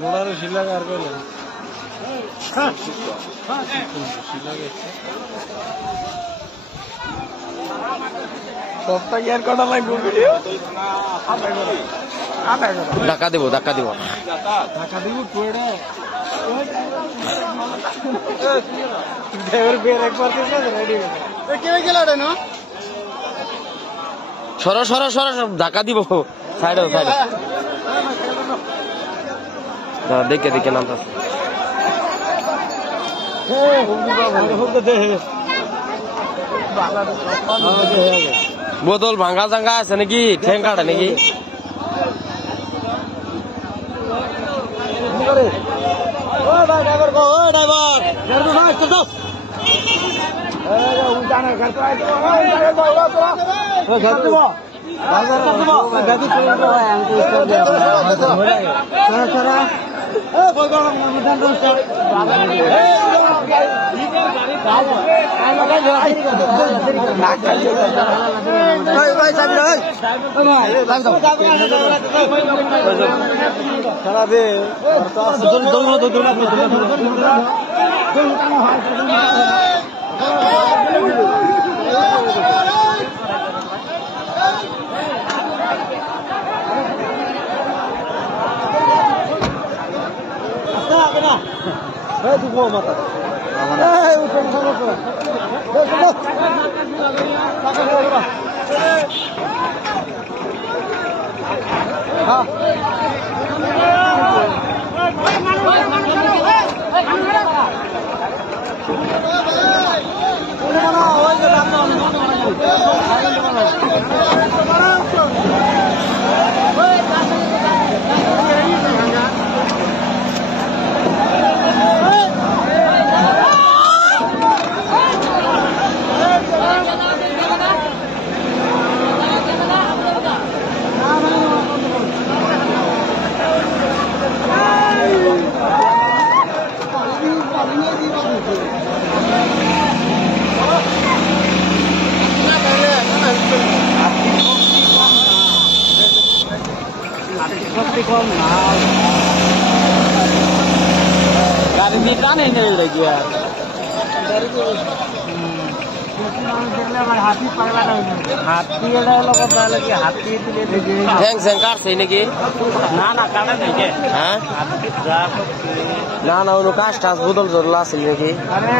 মোড়ার শিলা কার করে সপ্তাহ আর কটা লাগবে ভিডিও ধাক্কা দিব ধাক্কা দিব ধাক্কা দিব পুরোটা ড্রাইভার বের একবার রেডি কেউ গেল না সরো সরো সরো ধাক্কা দিব সাইড সাইড দেখে দেখে নামটা বোতল ভাঙ্গা জাঙ্গা আছে নাকি ঠেং কাটা নাকি गाड़ी नीचा नहीं लगी यार हाथी पगला हाथी हाथी ঠ্যাং স্যাং কাটছে নাকি ना ना काटा नहीं के হ্যাঁ না না অন্য কাজ টাজ বোতল জরলা আছে নাকি अरे